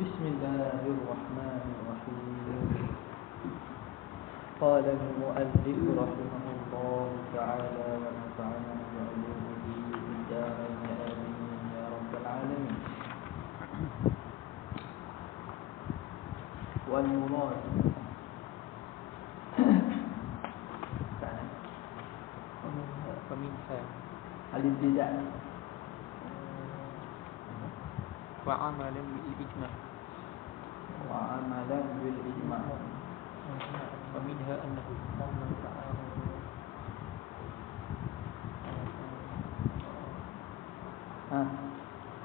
Bismillahirrahmanirrahim. Qala al-mu'allif rahimahullah ta'ala wa nafa'ana bi'ulumihi fid darain amin ya rabbal alamin. Wal murad peminta al-ibtida' wa amalan bil ijma' وعملا بالإجماع ومنها أنه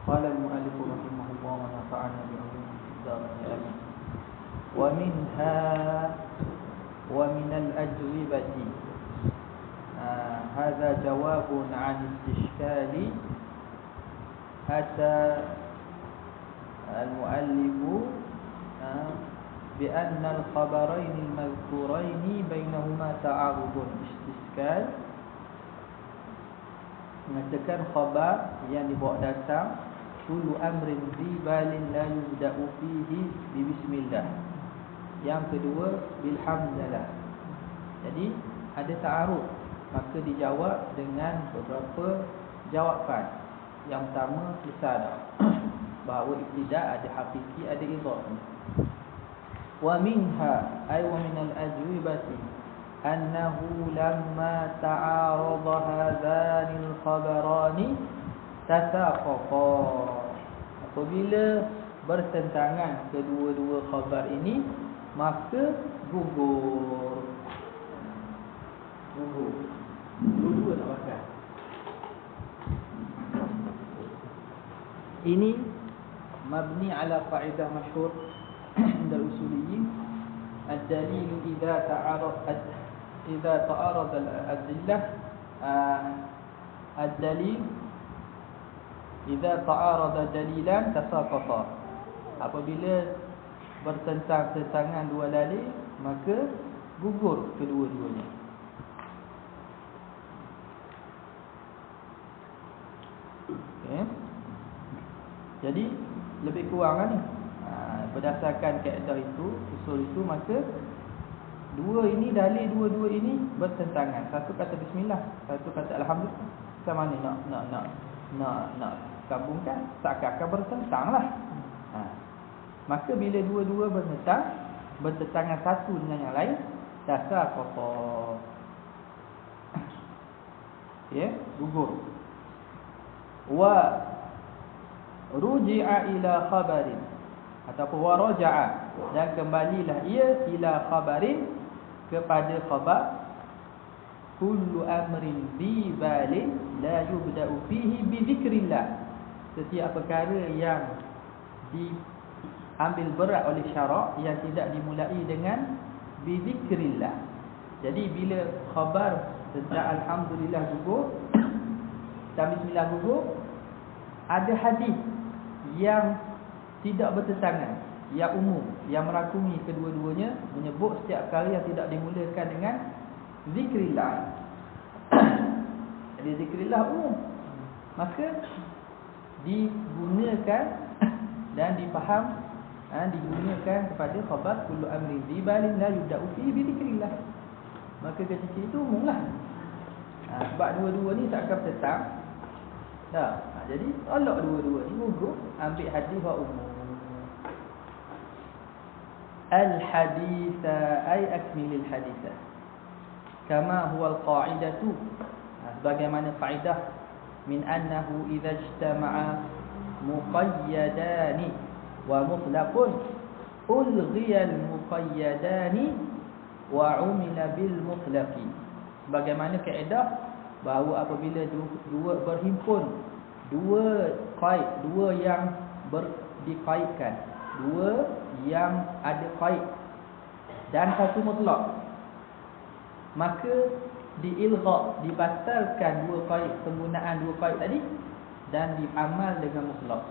قال المؤلف رحمه الله ونفعنا بعلومه في الدارين آمين. ومنها ومن الأجوبة هذا جواب عن استشكال أتى المؤلف بأن الخبرين المذكورين بينهما تعارض. Istiskal mengatakan khabar yang dibawa datang kullu amrin bi balin la yubda'u fihi bi bismillah. Yang kedua bilhamdalah. Jadi ada ta'arud, maka dijawab dengan beberapa jawapan. Yang pertama isyarat bahawa ibtida' ada hakiki, ada idhafi. Wa minha ay wa min al-ajwibati annahu lamma ta'arada hadhani al-khabarani tasaqaqa. Apabila bertentangan kedua-dua khabar ini, maka gugur. Dua-dua nak pakai. Ini mabni ala qaidah masyhur عند الأصوليين الدليل إذا تعارض الأدلة الدليل إذا تعارض دليلان تساقطا. Apabila bertentangan dua dalil, maka gugur kedua-duanya. Okay. Jadi lebih kurang ni berdasarkan kaedah itu, usul itu, maka dua-dua ini bertentangan. Satu kata bismillah, satu kata alhamdulillah. Macam mana nak gabungkan? Seakan-akan bertentanglah. Maka bila dua-dua bertentangan satu dengan yang lain, dasar kokoh. Ya, gugur. Wa ruji'a ila khabarin ataupun waraja'a, dan kembalilah ia ila khabarin, kepada khabar kullu amrin bi balin la yubda'u fihi bi dzikrillah. Setiap perkara yang diambil berat oleh syarak, yang tidak dimulai dengan bi dzikrillah. Jadi bila khabar tentang alhamdulillah gugur dan bismillah gugur, ada hadis yang tidak bertentangan, yang umum, yang merangkumi kedua-duanya, menyebut setiap kali yang tidak dimulakan dengan zikrillah. Jadi zikrillah umum, maka digunakan dan difaham, digunakan kepada khabar kullu amrin dhi balin la yuda'u fihi bi zikrillah. Maka ketika itu umumlah. Sebab dua-dua ni tak akan bertetang. Jadi tolak dua-dua ni, gugur, ambil hadis wa umum. Al-haditha ay akmilil haditha kama huwa al-qa'idatu, sebagaimana kaedah min annahu idza ijtama'a muqayyadani wa mutlaqun ulghiya al-muqayyadani wa umila bil mutlaqi. Sebagaimana kaedah bahawa apabila dua berhimpun, dua qaid, dua yang dikaitkan, dua yang ada qaid dan satu mutlak, maka diilgha, dibatalkan dua qaid, penggunaan dua qaid tadi, dan diamal dengan mutlak.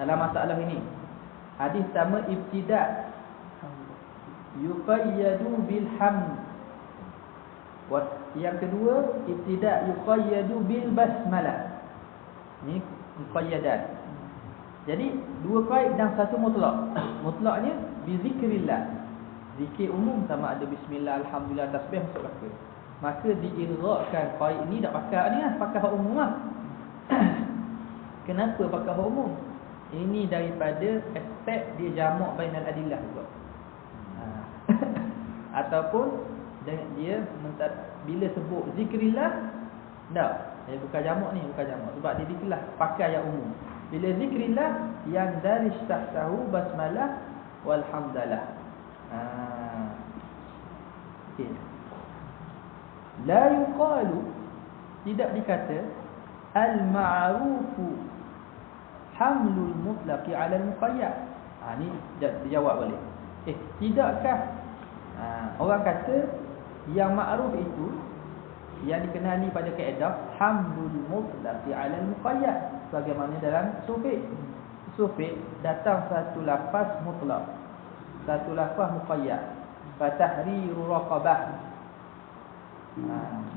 Dalam masalah ini, hadis pertama ibtida' yuqayyadu bil hamd, yang kedua ibtida' yuqayyadu bil basmalah. Ini muqayyadat. Jadi dua qaid dan satu mutlak. Mutlaknya bizikrillah. Zikir umum sama ada bismillah, alhamdulillah, tasbih masuk belaka. Maka diilghakan qaid ni tak pakai ni lah, pakai hak umum lah. Kenapa pakai hak umum? Ini daripada aspek dia jamak bainal adillah juga. Ataupun dia bila sebut zikrillah, tak, dia bukan jamak ni, bukan jamak. Sebab dia dikelah pakai yang umum. Bila zikrillah yang dari tahtahu basmalah walhamdalah. Okey. La yuqalu, tidak dikata al-ma'rufu hamlul mutlaqi 'ala al-muqayyad. Ni dijawab balik. Tidakkah orang kata yang ma'ruf itu yang dikenali pada kaedah hamlul mutlaqi 'ala al-muqayyad, sebagaimana dalam sufik datang satu lafaz mutlaq, satu lafaz muqayyad. Fatahriru raqabah,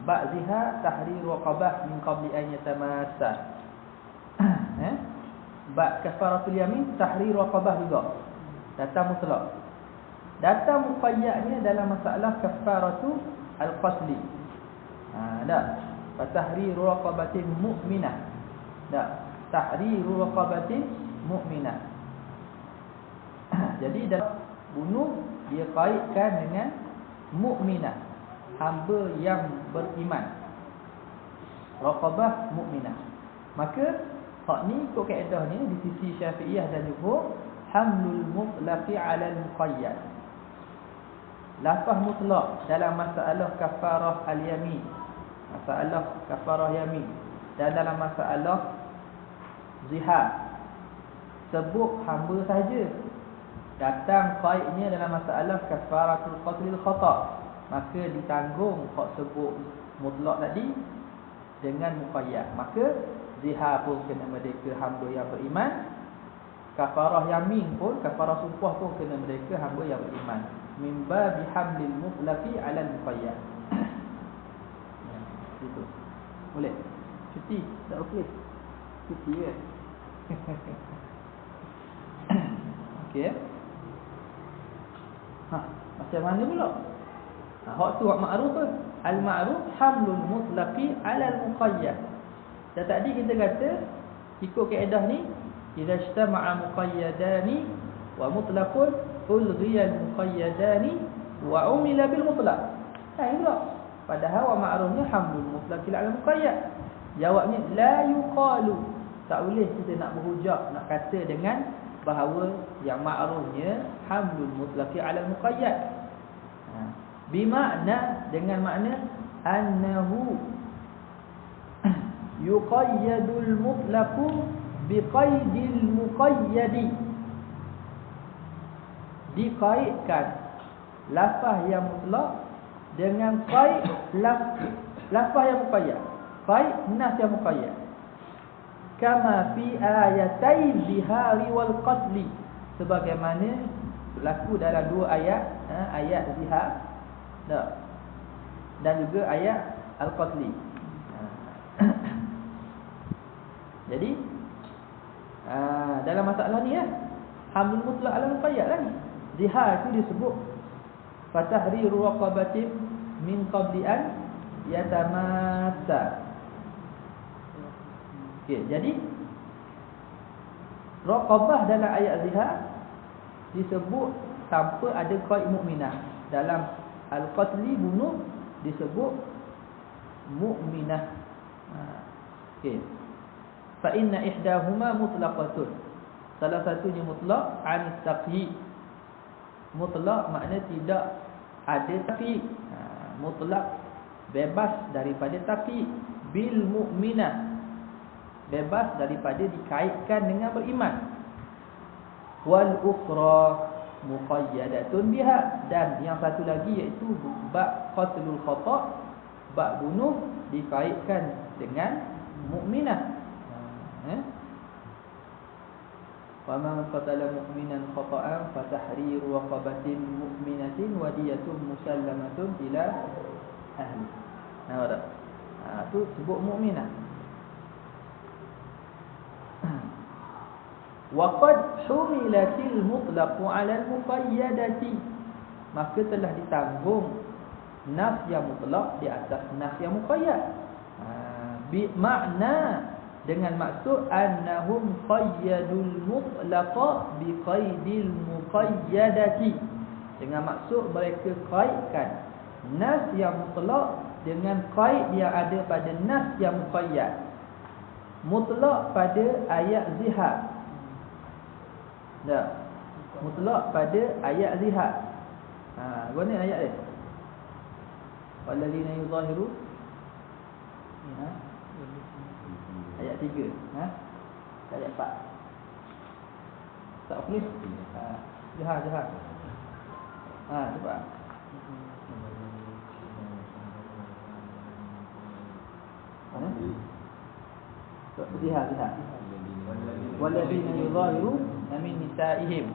ba'dha tahriru raqabah min qabli an yatamassa. Ba' kafaratul yamin tahriru raqabah juga datang mutlaq. Datang muqayyadnya dalam masalah kafaratu al-qatl. Tak. Fatahriru raqabatin mu'minah. Tak. Tahriru raqabatin mu'minah. Jadi dalam bunuh dia kaitkan dengan mukminah, hamba yang beriman. Raqabah mukminah. Maka hak ni ikut kaedah ni di sisi Syafi'iyah dan jumhur, hamlul mutlaqi 'ala al-muqayyad. Lafaz mutlaq dalam masalah kafarah al-yamin, masalah kafarah yamin, dan dalam masalah zihar sebut hamba saja. Datang qaidnya dalam masalah kafaratul qatlil khata', maka ditanggung hak sebut mutlak tadi dengan muqayyad. Maka zihar pun kena merdeka hamba yang beriman, kafarah yamin pun, kafarah sumpah pun kena merdeka hamba yang beriman. Min babi hamlil mutlaqi 'ala al-muqayyad. Itu boleh cuti tak okey, cuti kan. Okey. Macam mana pula? Hak tu hak ma'ruf tu. Al-ma'ruf hamlul mutlaqi 'ala al-muqayyad. Dan tadi kita kata ikut kaedah ni, idza ijtama'a muqayyadani wa mutlaqun ulghiya al-muqayyadani wa umila bil mutlaq. Kan pula. Padahal wa ma'rufnya hamlul mutlaqi 'ala al-muqayyad. Jawabnya la yuqalu. Tak boleh kita nak berhujah, nak kata dengan bahawa yang ma'rufnya hamlul mutlaqi 'ala al-muqayyad. Bimakna, dengan makna annahu yuqayyadul mutlaqu biqaidil muqayyadi. Dikaitkan lafaz yang mutlaq dengan qaid lafaz yang muqayyad, qaid nas yang muqayyad. Kama fi ayatai zihari wal qatli, sebagaimana berlaku dalam dua ayat, ayat zihar dan juga ayat al-qatli. Jadi dalam masalah ni hamlul mutlaq 'ala al-muqayyad lah ni. Zihar itu disebut fatahriru raqabatin min qabli an yatamassa. Okey, jadi raqabah dalam ayat zihar disebut tanpa ada qaid mukminah. Dalam al-qatli bunuh disebut mukminah. Okey. Fa inna ihdahuma mutlaqatun. Salah satunya mutlaq an taqyid. Mutlaq makna tidak ada taqyid. Mutlaq bebas daripada taqyid. Bil mukminah, bebas daripada dikaitkan dengan beriman. Wal ukhra muqayyadatun biha, dan yang satu lagi iaitu bab qatlul khata', bab bunuh dikaitkan dengan mukminah. Faman qatala mu'minan khata'an fatahriru raqabatin mu'minatin wa diyatun musallamatun ila ahli. Tu sebut mukminah. wa qad humilatil mutlaqu 'ala al-muqayyadati, maka telah ditanggung nas yang mutlak di atas nas yang muqayyad. Bi makna, dengan maksud annahum qayyadul mutlaqa bi qaidil muqayyadati, dengan maksud mereka qaidkan nas yang mutlak dengan qaid yang ada pada nas yang muqayyad. Mutlak pada ayat zihar. Dah. Mutlak pada ayat zihar. Mana ayat dia? Walladzina yuzahiru. Ayat 3. Ayat 4. Tak boleh. Zihar. Cuba. Mana? Zihar. Walladzina yuzahiru min nisa'ihim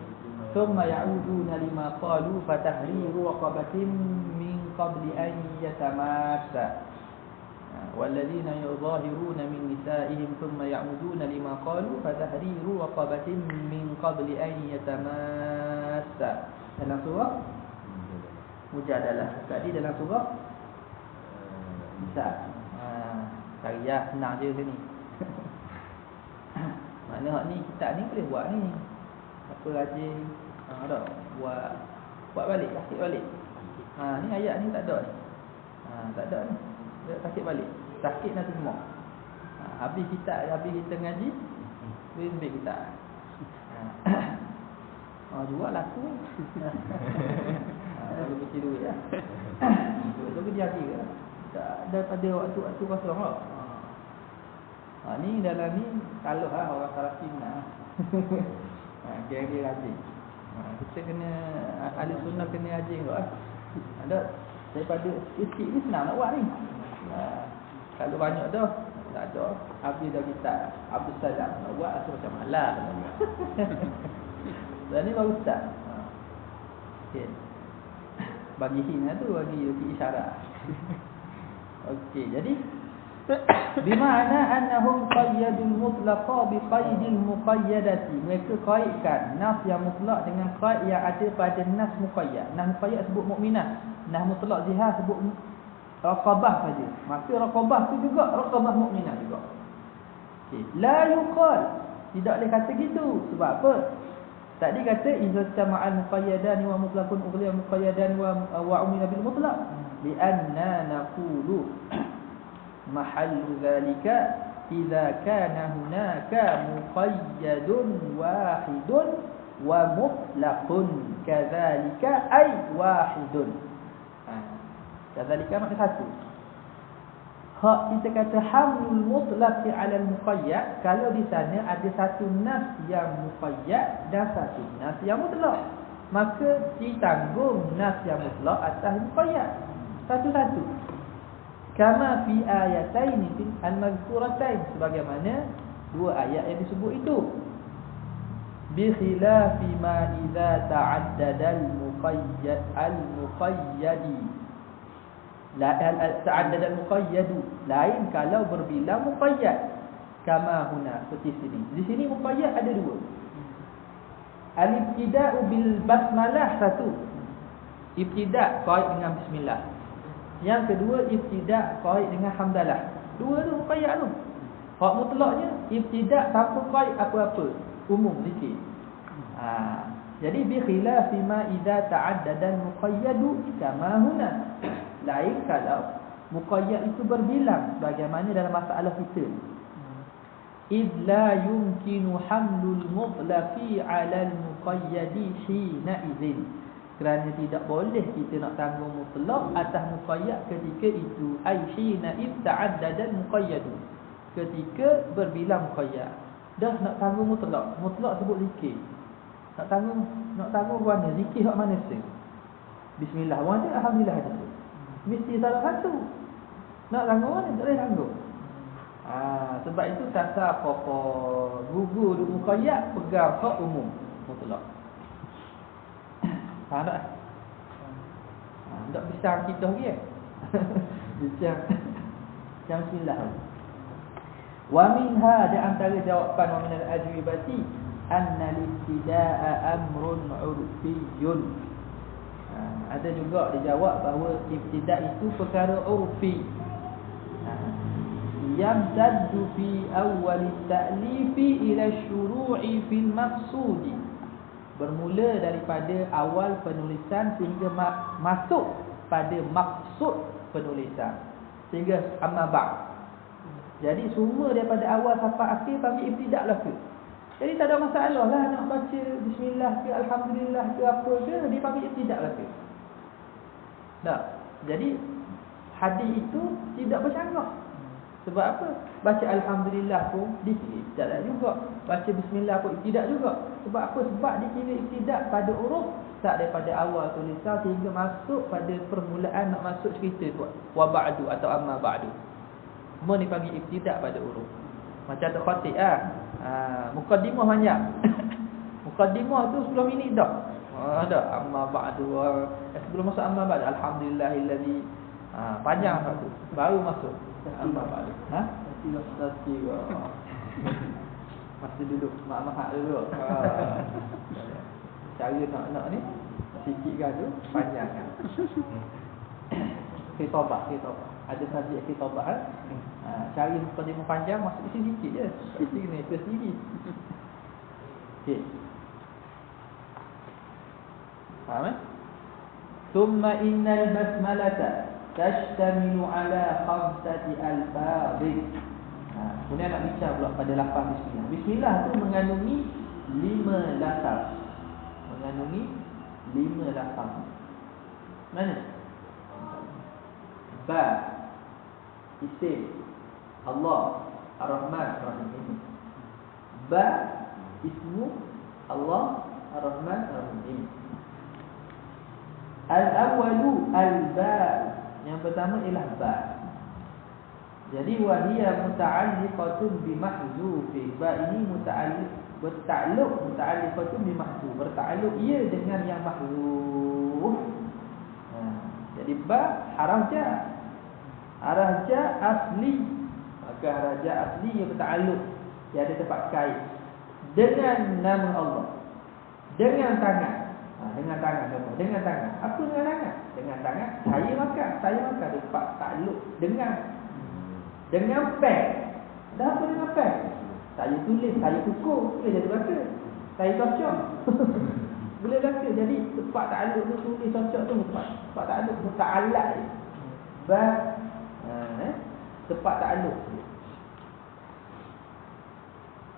thumma ya'uduna lima qalu fatahriru raqabatin min qabli an yatamassa. والذين يظاهرون من نسائهم ثم يعودون لما قالوا فتحرير رقبة من قبل أن يتماسا. Dalam surah Mujadalah. Tadi dalam surah Nisa. Karya senang je ni. Mana hak ni, kitab ni boleh buat ni. Apa rajin ada buat balik, sakit balik. Ni ayat ni tak ada ni. Tak ada ni. Dia sakit balik. Sakit nak semua. Habis kita ngaji, boleh ambil kita. Jual laku. Kalau kecil duit lah. Itu dia kira. Daripada waktu kosong lah. Ni dalam ni kalau orang Salafi nak. Kira-kira rajin. Kita kena ahli sunnah kena rajin kot. Ada daripada sikit ni senang nak buat ni. Kalau banyak dah tak ada. Habis dah kita Abdul Salam nak buat asal macam malas. Dan ni baru start. Okey. Bagi hina tu bagi isyarat. Okey, jadi bima'na annahum qayyadul mutlaqa bi qaidil muqayyadati. Mereka qaidkan nas yang mutlak dengan qaid yang ada pada nas muqayyad. Nas muqayyad sebut mukminah, nas mutlak zihar sebut raqabah saja. Maka raqabah tu juga raqabah mukminah juga. Okey, la yuqal, tidak boleh kata gitu. Sebab apa? Tadi kata idza tama'al muqayyadan wa mutlaqun ughliya muqayyadan wa umina bil mutlaq, li anna naqulu mahallu dhalika idza kana hunaka muqayyadun wahidun wa mutlaqun kadzalika ay wahidun. Kadzalika makna satu. Hak kita kata hamlul mutlaqi 'ala al-muqayyad, kalau di sana ada satu nas yang muqayyad dan satu nas yang mutlaq, maka ditanggung nas yang mutlaq atas muqayyad satu-satu. Kama fi ayataini al-mazkuratain, sebagaimana dua ayat yang disebut itu. Bi khilafi ma idza ta'addada al-muqayyadi. La ta'addada al-muqayyadu, lain kalau berbilang muqayyad. Kama huna, seperti sini. Di sini muqayyad ada dua. Al-ibtida'u bil basmalah, satu. Ibtida' qaid dengan bismillah. Yang kedua ibtida' qaid dengan hamdalah. Dua tu muqayyad tu. Hak mutlaknya ibtida' tanpa qaid apa-apa, umum zikir. Jadi bi khilafi ma idza ta'addada al-muqayyadu kama huna. Lain kalau muqayyad itu berbilang, bagaimana dalam masalah kita. Id la yumkinu hamlul mutlaqi 'ala al-muqayyadi hina idzin. Kerana tidak boleh kita nak tanggung mutlak atas muqayyad ketika itu. Ai hina id ta'addada al-muqayyadu, ketika berbilang muqayyad. Dah nak tanggung mutlak. Mutlak sebut zikir. Nak tanggung mana? Zikir hak mana sih? Bismillah wajib, alhamdulillah ada. Mesti salah satu. Nak tanggung mana? Tak boleh tanggung. Sebab itu tasar apa gugur di muqayyad, pegang hak umum mutlak. Faham tak? Tak bisang kita lagi bisang bismillah. Wa minha, di antara jawapan wa minal ajwibati anna al-ibtida'a amrun 'urfiyyun. Ada juga dijawab bahawa ibtida' itu perkara urfi. Yamtaddu fi awwal at-ta'lifi ila syuru'i fil maqsudi. Bermula daripada awal penulisan sehingga masuk pada maksud penulisan. Sehingga amma ba'd. Jadi semua daripada awal sampai akhir panggil ibtida' lah ke. Jadi tak ada masalah lah nak baca bismillah ke alhamdulillah ke apa ke, dia panggil ibtida' lah ke. Tak. Jadi hadis itu tidak bercanggah. Sebab apa? Baca alhamdulillah pun dikira ibtida' juga. Baca bismillah pun ibtida' juga. Sebab apa? Sebab dikira ibtida' pada huruf start daripada awal tulisan sehingga masuk pada permulaan nak masuk cerita tu. Wa ba'du atau amma ba'du. Semua dipanggil ibtida' pada huruf. Macam tu khatib mukaddimah banyak. Mukaddimah tu 10 minit dah. Ada amma ba'du. Sebelum masuk amma ba'du alhamdulillahillazi panjang satu. Baru masuk amma ba'du. Masih duduk mak-mak dulu. Cara nak ni sikit kan tu panjang kan. Khitabah. Ada subjek khitabah. Cari mukadimah panjang masuk isi sikit je. Isi kena ikut sendiri. Okey. Faham eh? Thumma innal basmalata tashtamilu ala khamsati alfadh. Kemudian nak bincang pula pada lafaz bismillah. Bismillah tu mengandungi 5 lafaz. Mengandungi 5 lafaz. Mana? Ba, isim Allah Ar-Rahman Ar-Rahim. Ba, ismu Allah Ar-Rahman Ar-Rahim. Al-awwalu al-ba. Yang pertama ialah ba. Jadi wahiyya muta'alliqatun bi mahzufi. Ba ini muta'alliqatun bi mahzuf. Bertakluk ia dengan yang mahzuf. Jadi ba haraf jar. Haraf jar asli. Maka haraf jar asli ia bertakluk. Dia ada tempat kait dengan nama Allah. Dengan tangan. Dengan tangan apa? Dengan tangan. Apa dengan tangan? Dengan tangan saya makan. Saya makan tempat takluk dengan pen. Dah apa dengan pen? Saya tulis, saya pukul, boleh jadi baca. Saya cocok. Boleh baca. Jadi tempat takluk tu tulis cocok tu tempat takluk muta'allaq. Ba tempat takluk.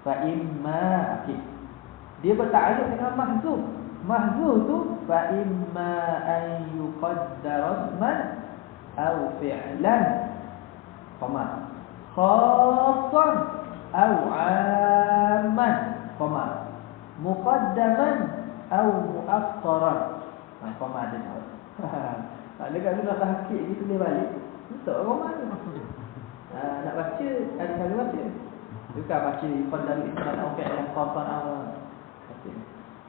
Fa imma okey. Dia bertakluk dengan mahzuf. Mahzuf tu fa imma an yuqaddara isman aw fi'lan qama khassan aw 'amman qama muqaddaman aw mu'akhkharan. Qama ada tu. Ada kalau nak tahqiq dia tulis balik. Betul qama tu. Nak baca ada kali baca. Bukan baca qaddaru isman aw fi'lan khassan aw.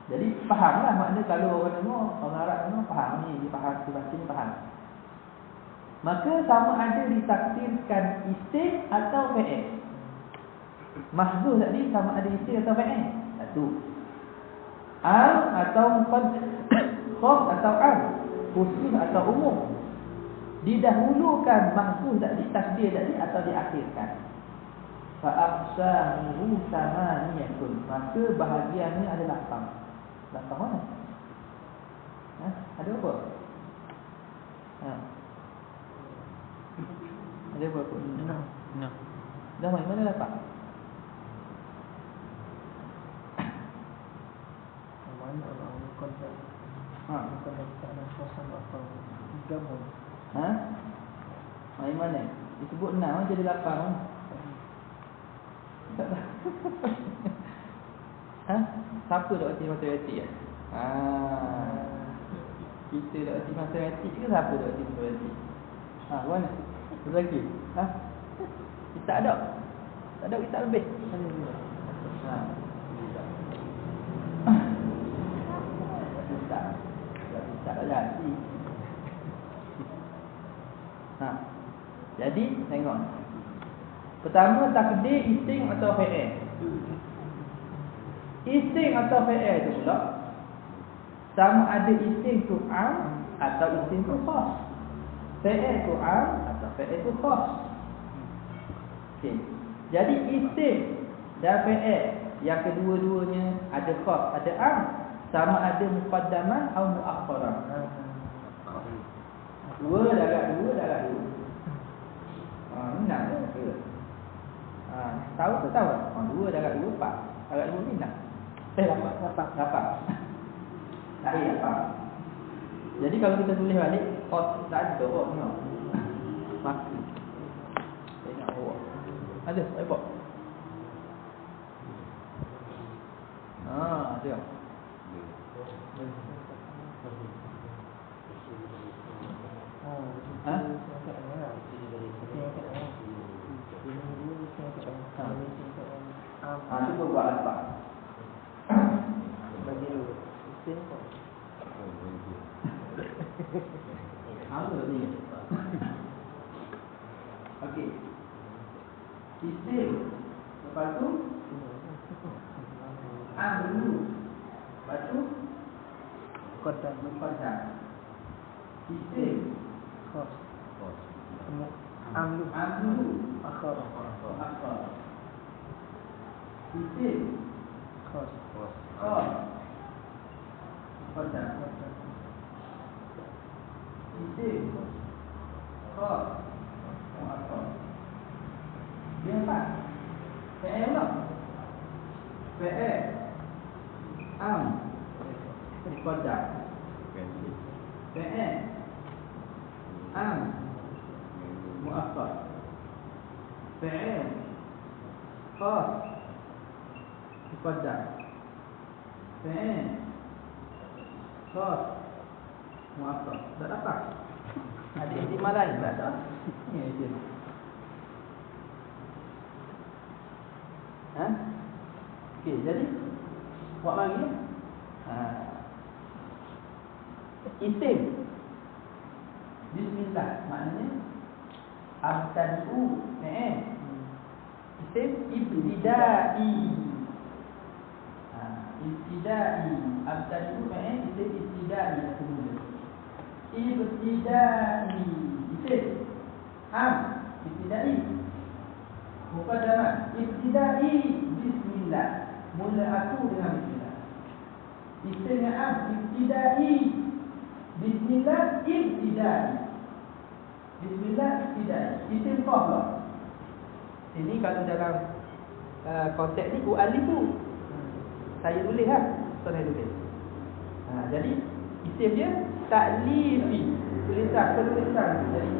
Jadi fahamlah makna kalau orang dengar, orang Arab dengar faham ni, dia faham, dia baca ni faham. Maka sama ada ditakdirkan isim atau fi'il. Mahzuf tadi sama ada isim atau fi'il. Satu. Al atau muqaddam, khas atau am, khusus atau umum. Didahulukan mahzuf tadi, takdir tadi atau diakhirkan. Fa aqsamuhu samaniyatun. Maka bahagiannya adalah 8. Lapang mana? Ada apa? Ada apa pun? No. Dah main mana lapang? Mana orang kontak? Kontak sana kosan apa? Gamun. Main mana? Disebut 6 jadi 8. Siapa dah erti matematik ya? Kita dah erti matematik ke siapa dah erti matematik? Mana? Ada lagi? Kita ada? Tak ada kita lebih? Tak ada lagi. Jadi tengok. Pertama takdir isim atau fi'il. Isim atau fi'il tu pula sama ada isim tu am atau isim tu khas. Fi'il tu am atau fi'il tu khas. Okey. Jadi isim dan fi'il yang kedua-duanya ada khas, ada am, sama ada muqaddaman atau muakharan. Dua darab dua. Enam ke? Tahu tu tahu. Dua darab dua, empat. Darab dua ni enam. Lapan. Tak apa. Jadi kalau kita tulis balik, tak ada hok ni. Maka. Saya nak bawa. Ada, saya bawa. Ada. Cuba buat apa? Bagi dulu. Isim kok. Apa ni? Okey. Isim. Lepas tu am dulu. Lepas tu muqaddam. Isim khas. Am dulu. akhar. Isim Khas. muqaddam. Isim khas muakhar. Dia empat. Fi'il lah. Fi'il am muqaddam. Fi'il am muakhar. Fi'il khas muqaddam. Fi'il khas muakhar. Tak dapat. Ada ihtimal lain tak ada? Ni dia. Okey, jadi buat lagi. Isim bismillah maknanya abtadi'u fi'il. Isim ibtida'i. Ibtida'i abtadi'u fi'il, isim ibtida'i semula. Ibtida'i isim am ibtida'i muqaddaman ibtida'i bismillah, mula aku dengan bismillah. Isim yang am ibtida'i bismillah ibtida'i. Bismillah ibtida'i. Isim qahlah. Ini kalau dalam konteks ni u'alifu. Saya tulis lah. Saya tulis. Jadi isim dia ta'lifi. Penulisan. Jadi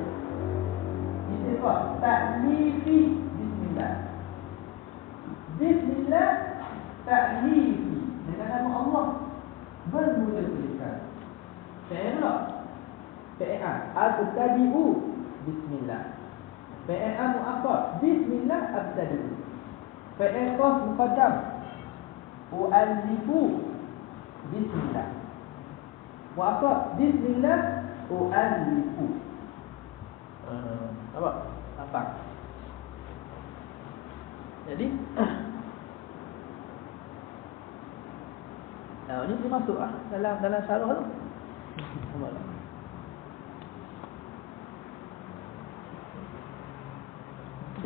isim qah ta'lifi bismillah. Bismillah ta'lifi. Dengan nama Allah bermula tulisan. Fi'il lah. Fi'il abtadi'u bismillah. Fi'il mu'akhar bismillah abtadi'u. Fi'il khas muqaddam u'allifu bismillah. Mu'akhar bismillah u'allifu. Apa? Jadi ini dia masuk dalam syarah tu.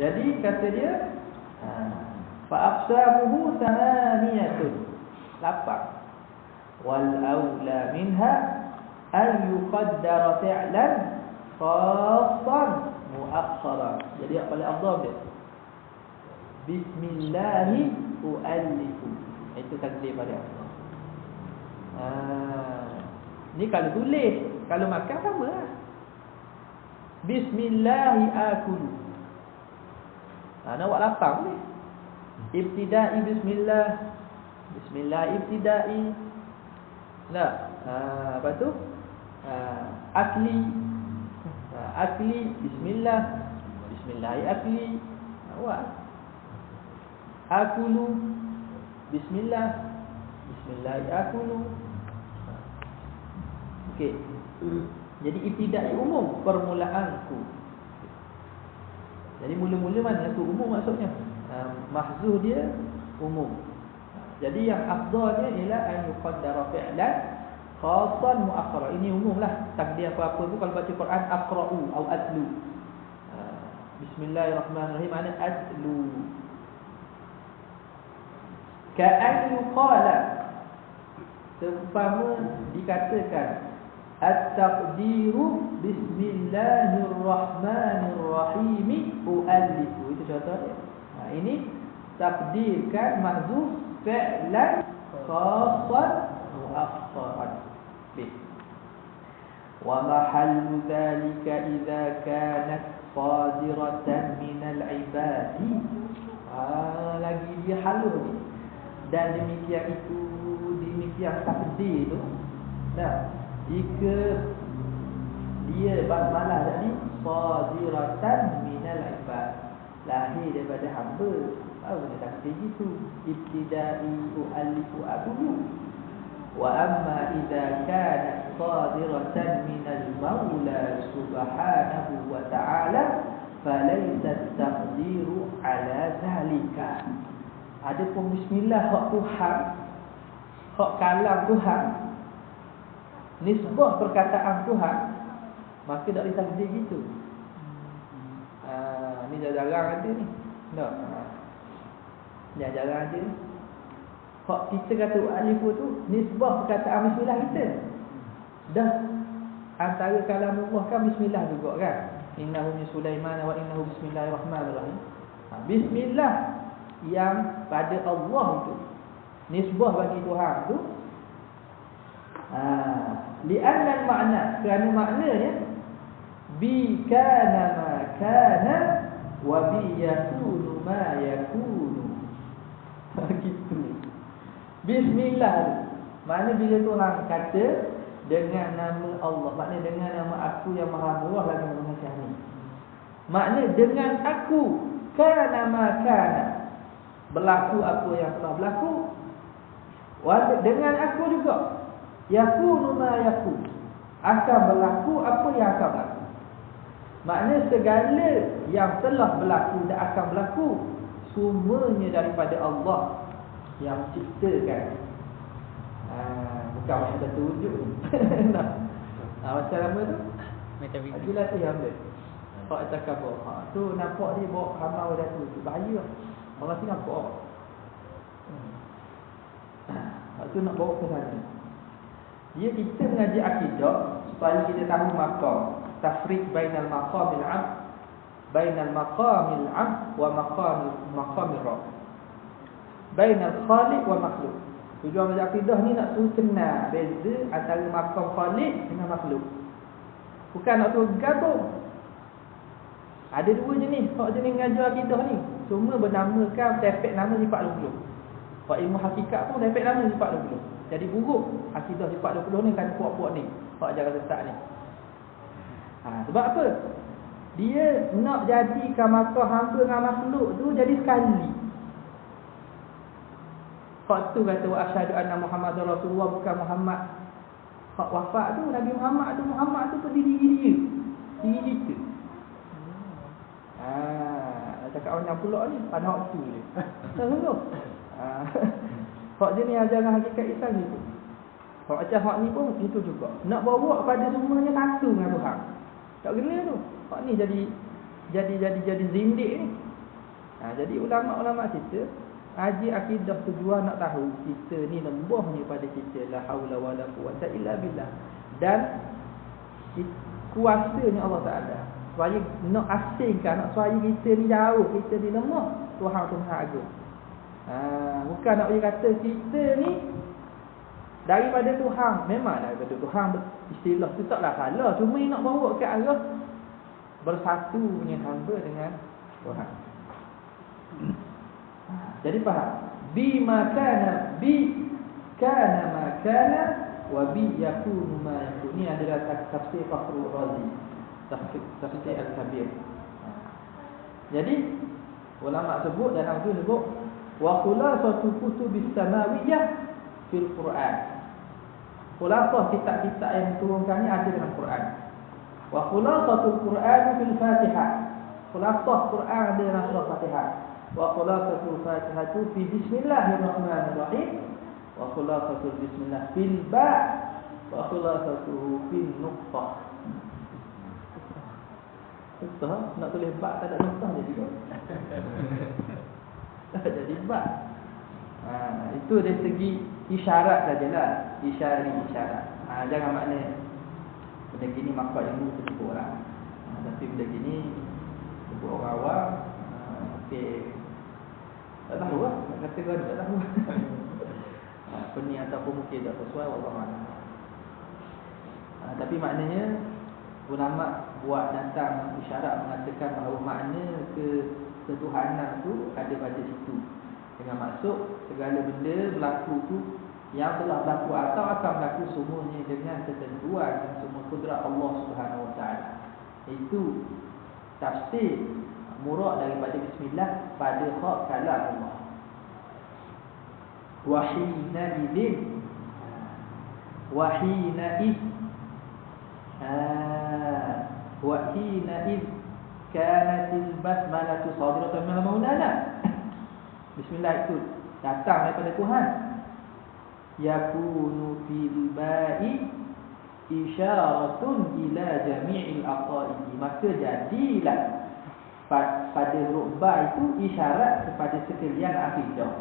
Jadi kata dia fa aqsamuhu thamaniyatun, 8. Wal aula minha an yuqaddara fi'lan khassan muakhkharan. Jadi apa paling afdal dia? Bismillahi u'allifu. Itu takdir pada Allah. Ni kalau tulis, kalau makan sama lah. Bismillahi akulu. Nak buat lapang boleh. Ibtida'i bismillah. Bismillah ibtida'i. Nah, apa tu? Akli. Akli bismillah. Bismillahi akli. Buat. Akulu bismillah. Bismillahi akulu. Okey. Jadi ibtida'i umum, permulaanku. Jadi mula-mula mana tu umum maksudnya. Mahzuh dia umum. Jadi yang afdalnya ialah an yuqaddara fi'lan khassan mu'akhkhara. Ini umumlah takdir apa-apa tu kalau baca Quran aqra'u atau atlu. Bismillahirrahmanirrahim, makna atlu. Ka'an yuqala, seumpama dikatakan at-taqdiru bismillahirrahmanirrahim u'allifu. Itu contohnya. Ini takdirkan mahdzuf fi'lan khassan mu'akhkharan. Wa mahallu dhalika idza kanat sadiratan minal ibadi. Lagi dia halus ni. Dan demikian itu, demikian takdir tu. Nah, jika dia basmalah tadi sadiratan minal ibad, lahir daripada hamba, baru dia takdir gitu. Ibtidai u'allifu abulu. Wa amma idza kanat sadiratan minal maula subhanahu wa ta'ala falaysa taqdiru ala zalika. Adapun bismillah hak Tuhan, hak kalam Tuhan, nisbah perkataan Tuhan, maka tak boleh takdir gitu. Ni jarang ada ni. Tak. Ni jarang ada ni. Hak kita kata alif tu nisbah perkataan bismillah kita. Dah antara kalam Allah kan bismillah juga kan. Innahu min Sulaiman wa innahu bismillahirrahmanirrahim. Bismillah yang pada Allah itu nisbah bagi Tuhan tu li'anna makna, kerana maknanya bi kana ma kana wa bi yakunu ma yakunu. Gitu. Bismillah makna bila Tuhan kata dengan nama Allah, makna dengan nama aku yang maha murah lagi maha kasih. Makna dengan aku kana ma kana, berlaku apa yang telah berlaku. Dengan aku juga yakunu ma yakun, akan berlaku apa yang akan berlaku. Makna segala yang telah berlaku dan akan berlaku semuanya daripada Allah yang ciptakan. Bukan macam tunjuk ni. Macam apa tu? Ajilati hamil Pak takabur. Tu nampak dia bawa amal dah tu bahaya. Orang tu nampak. Tu nak bawa ke sana. Dia kita mengaji akidah supaya kita tahu maqam, tafriq bainal maqamil 'abd, bainal maqamil 'abd wa maqamir rabb, bainal khaliq wa makhluk. Tujuan belajar akidah ni nak suruh kenal beza antara maqam khaliq dengan makhluk. Bukan nak suruh gabung. Ada dua jenis hak jenis mengajar akidah ni. Semua bernamakan tepek nama sifat 20. Hak ilmu hakikat pun tepek nama sifat 20. Jadi buruk akidah sifat 20 ni kan puak-puak ni. Hak ajaran sesat ni. Sebab apa? Dia nak jadikan maqam hamba dengan makhluk tu jadi sekali. Hak tu kata wa asyhadu anna Muhammadar Rasulullah, bukan Muhammad. Hak wafat tu Nabi Muhammad tu berdiri dia. Diri kita. Cakap orang yang pulak ni pada waktu je. Tahu. Hak dia ni ajaran hakikat Islam ni. Hak macam hak ni pun itu juga. Nak bawa pada semuanya satu dengan Tuhan. Tak kena tu. Hak ni jadi zindik ni. Jadi ulama-ulama kita haji akidah tujuan nak tahu kita ni lembahnya pada kita la haula wala quwata illa billah, dan kuasanya Allah Taala supaya nak asingkan, nak supaya kita ni jauh, kita ni lemah, Tuhan tu Maha Agung. Bukan nak bagi kata kita ni daripada Tuhan. Memang daripada Tuhan, istilah tu taklah salah, cuma nak bawa ke arah bersatunya hamba dengan Tuhan. Jadi faham, bi makana makana wa bi yakunu ma yakun. Ini adalah tafsir Fakhrul Razi, tafsir Al-Kabir. Jadi ulama sebut dan aku sebut wa khulasatu kutubis samawiyah fil Quran. Khulasah kitab-kitab yang diturunkan ni ada dalam Quran. Wa khulasatul Quran fil Fatihah. Khulasah Quran ada dalam surah Fatihah. Wa khulasatul Fatihatu fi bismillahirrahmanirrahim. Wa khulasatul bismillah fil ba'. Wa khulasatuhu fil nuqtah. Nuqtah nak tulis ba' tak ada nuqtah jadi kau. Tak jadi ba'. Itu dari segi isyarat sajalah, isyarat. Jangan makna benda gini makhluk ilmu sebut orang. Tapi benda gini sebut orang awam, okey. Tak tahu lah, nak kata kau tak tahu. Apa ni ataupun mungkin tak sesuai, wallahu a'lam. Tapi maknanya ulama buat datang isyarat mengatakan bahawa makna ketuhanan tu ada pada situ. Dengan maksud segala benda berlaku tu yang telah berlaku atau akan berlaku semuanya dengan ketentuan dan semua kudrat Allah Subhanahu Wa Taala. Itu tafsir murad daripada bismillah pada hak kalam Allah. Wahina idin kanatil basmalatu sadiratan min maulana. Bismillah itu datang daripada Tuhan. Yakunu fil ba'i isyaratun ila jami'il aqaid. Maka jadilah pada huruf ba itu isyarat kepada sekalian akidah.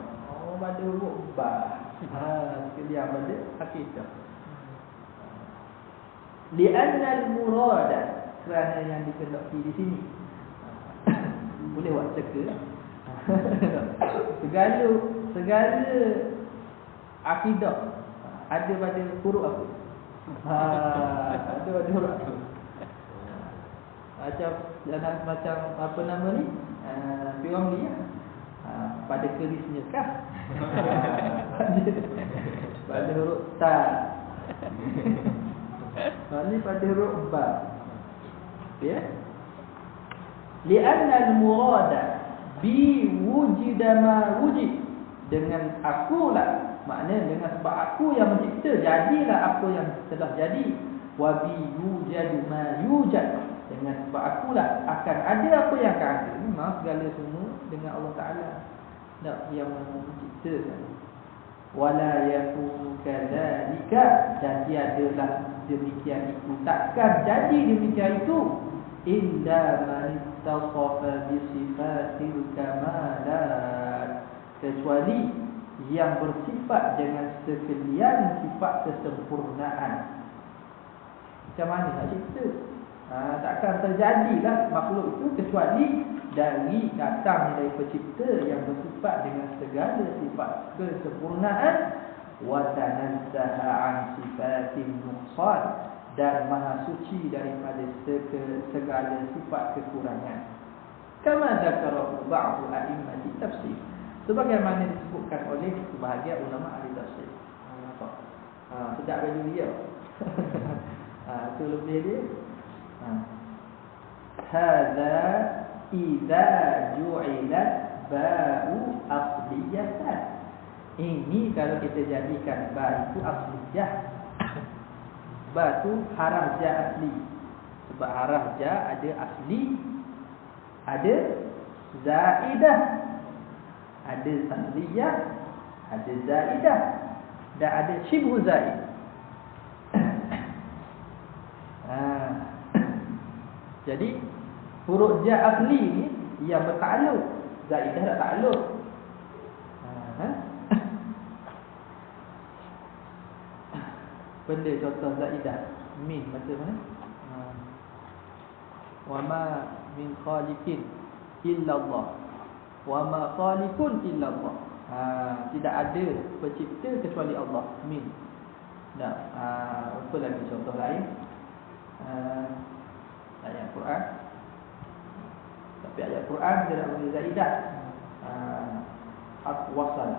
Pada huruf ba. Sekalian pada akidah. Li'anna al-murada, kerana yang dikehendaki di sini. Boleh buat ceka. Segala akidah ada pada huruf apa? Ada pada huruf apa? Macam apa nama ni? Piramli ya. Pada kerisnya kah? Pada huruf ta. Ini pada huruf ba. Ya. Li'anna al-murada bi wujida ma wujid, dengan akulah, maknanya dengan sebab aku yang mencipta jadilah apa yang telah jadi. Wa bi yujadu ma yujad, dengan sebab akulah akan ada apa yang akan ada. Memang segala semua dengan Allah Taala yang menciptakan. Wala yakunu kadzalika, dan tiadalah demikian itu, takkan jadi demikian itu, illa man ittasafa bi sifatil kamalat, kecuali yang bersifat dengan sekalian sifat kesempurnaan. Macam mana nak cipta? Takkan terjadilah makhluk itu kecuali dari datang dari pencipta yang bersifat dengan segala sifat kesempurnaan. Wa tanazzaha an sifatin nuqsan, dan maha suci daripada segala sifat kekurangan. Kama dzakara ba'd a'immati tafsir, sebagaimana disebutkan oleh sebahagian ulama ahli tafsir. Sedap baju dia. Itu lebih dia. Hadza idza ju'ilat ba'u asliyatan. Ini kalau kita jadikan ba itu asliyah. Ba tu haraf ja asli. Sebab haraf ja ada asli, ada zaidah, ada asliyah, ada zaidah, dan ada shibhu zaid. Jadi huruf ja asli ni yang bertakluk, zaidah tak takluk. Benda contoh zaidah, min macam mana? Wa ma min khaliqin illa Allah. Wa ma khaliqun illa Allah. Tidak ada pencipta kecuali Allah. Min. Nah, apa lagi contoh lain? Ayat Quran. Tapi ayat Quran tidak boleh zaidah. Harf wasal,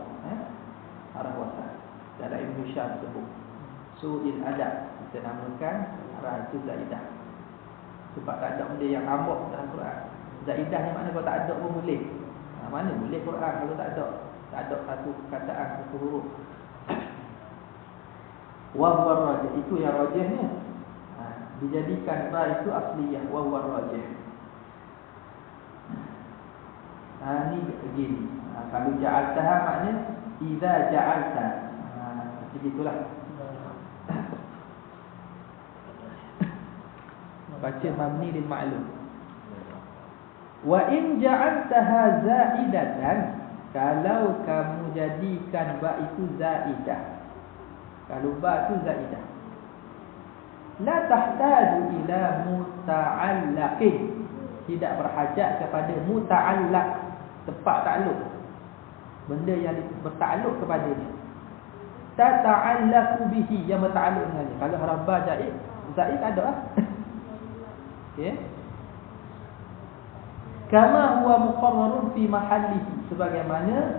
harf wasal. Dalam Ibn Hisham sebut su'il adab, kita namakan harf itu zaidah. Sebab tak ada benda yang ambok dalam Quran. Zaidah ni makna kalau tak ada pun boleh. Mana boleh Quran kalau tak ada satu perkataan, satu huruf. Wa huwa rajih, itu yang rajihnya. Dijadikan ba itu asliyah, wa huwa rajih. Ni begini. Kalau ja'altaha maknanya idza ja'alta. Begitulah. Baca mabni lil ma'lum. Wa in ja'altaha za'idatan, kalau kamu jadikan ba itu za'idah. Kalau ba itu za'idah, la tahtaju ila muta'allaqin, tidak berhajat kepada muta'allaq, tempat takluk, benda yang bertakluk kepadanya. Tata'allaqu bihi, yang bertakluk dengannya. Kalau huruf ba zaid ada lah. Okey. Kama huwa muqarrarun fi mahallihi, sebagaimana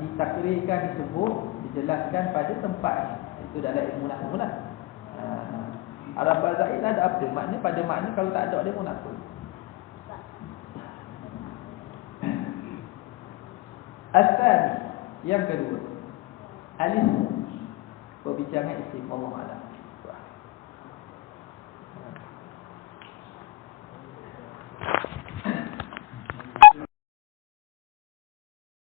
ditakrirkan, disebut, dijelaskan pada tempatnya. Itu dalam ilmu nahwu lah. Huruf ba zaid ada apa? Makna pada makna kalau tak ada dia pun apa? Asal yang kedua, alif berbicara isim, Allah Ta'ala.